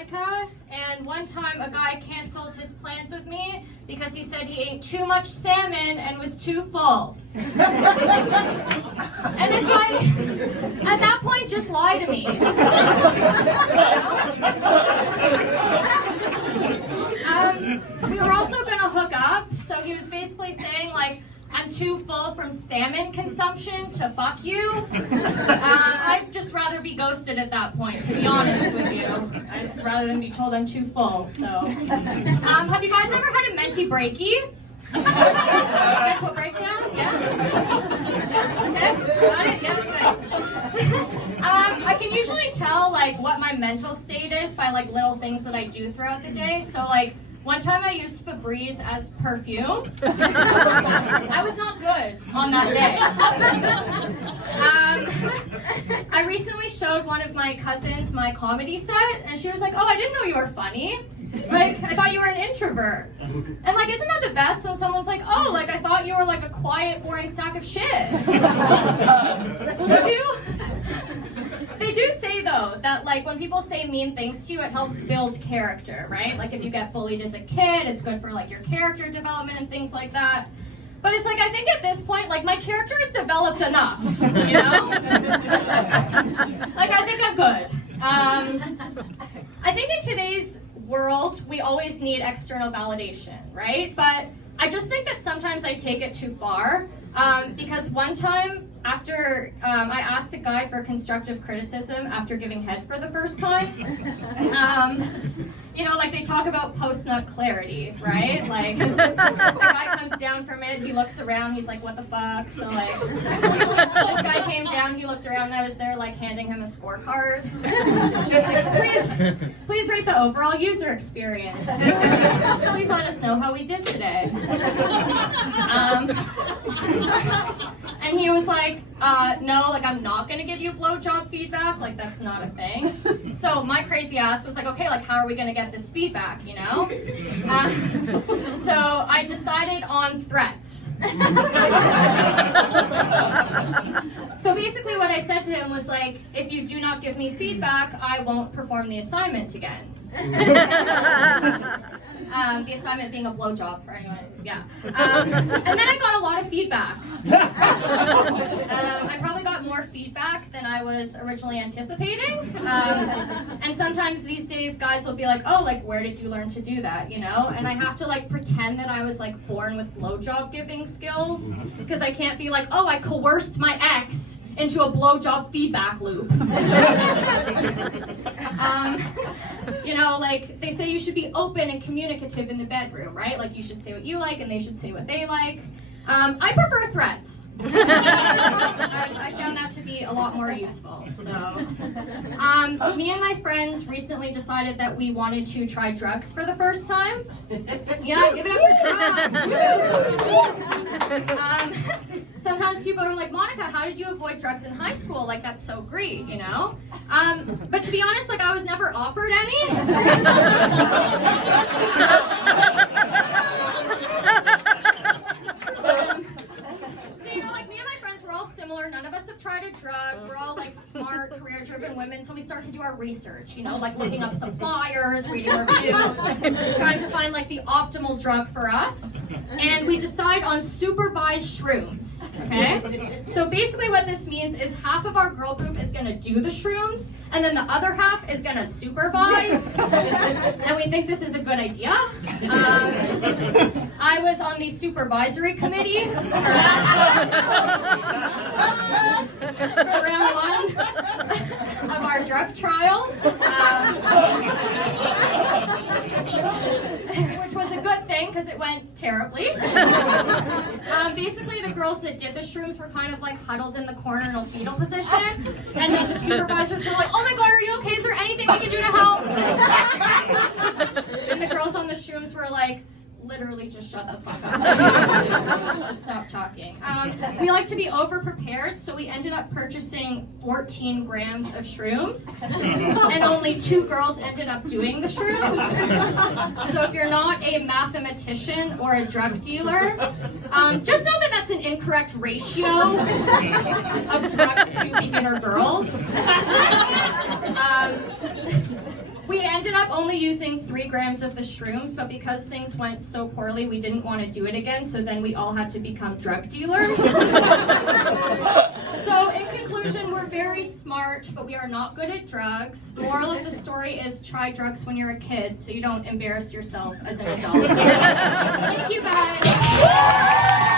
Monica, and one time a guy canceled his plans with me because he said he ate too much salmon and was too full. And it's like, at that point, just lie to me. We were also gonna hook up, so he was basically saying like, I'm too full from salmon consumption to fuck you. I'd just rather be ghosted at that point, to be honest with you. Rather than be told I'm too full, so. Have you guys ever had a menti breaky? Mental breakdown? Yeah? Okay, got it? Yeah, good. I can usually tell like what my mental state is by like little things that I do throughout the day. So like, one time I used Febreze as perfume. I was not good on that day. I recently showed one of my cousins my comedy set, and she was like, oh, I didn't know you were funny. Like, I thought you were an introvert. And like, isn't that the best when someone's like, oh, like I thought you were like a quiet, boring sack of shit. They do say though that like when people say mean things to you, it helps build character, right? Like if you get bullied as a kid, it's good for like your character development and things like that. But it's like, I think at this point, like my character is developed enough, you know? Like I think I'm good. I think in today's world, we always need external validation, right? But I just think that sometimes I take it too far. Because one time after I asked a guy for constructive criticism after giving head for the first time, you know, like they talk about post-nut clarity, right? Like the guy comes down from it, he looks around, he's like, what the fuck? So like, this guy came down, he looked around, and I was there like handing him a scorecard. Please rate the overall user experience. Please let us know how we did today. And he was like, no, like I'm not gonna give you blowjob feedback, like that's not a thing. So my crazy ass was like, okay, like how are we gonna get this feedback, you know? So I decided on threats. So basically what I said to him was like, if you do not give me feedback, I won't perform the assignment again. The assignment being a blowjob for anyone, yeah. And then I got a lot of feedback. I probably got more feedback than I was originally anticipating. And sometimes these days guys will be like, oh, like where did you learn to do that, you know? And I have to like pretend that I was like born with blowjob giving skills, because I can't be like, oh, I coerced my ex into a blowjob feedback loop. You know, like they say you should be open and communicative in the bedroom, right? Like you should say what you like and they should say what they like. I prefer threats. I found that to be a lot more useful. So, me and my friends recently decided that we wanted to try drugs for the first time. Yeah, give it up for drugs. Sometimes people are like, Monica, how did you avoid drugs in high school? Like, that's so great, you know? But to be honest, like, I was never offered any. None of us have tried a drug. We're all like smart, career-driven women, so we start to do our research, you know, like looking up suppliers, reading reviews, trying to find like the optimal drug for us. And we decide on supervised shrooms, okay? So basically what this means is half of our girl group is gonna do the shrooms, and then the other half is gonna supervise. And we think this is a good idea. I was on the supervisory committee for round one of our drug trials, which was a good thing because it went terribly. Basically, the girls that did the shrooms were kind of like huddled in the corner in a fetal position, and then the supervisors were like, oh my god, are you okay? Is there anything we can do to help? And the girls on the shrooms were like, literally just shut the fuck up. Just stop talking. We like to be over-prepared, so we ended up purchasing 14 grams of shrooms, and only 2 girls ended up doing the shrooms. So if you're not a mathematician or a drug dealer, just know that that's an incorrect ratio of drugs to beginner girls. We ended ended up only using 3 grams of the shrooms, but because things went so poorly, we didn't want to do it again, so then we all had to become drug dealers. So in conclusion, we're very smart, but we are not good at drugs. Moral of the story is try drugs when you're a kid so you don't embarrass yourself as an adult. Thank you guys.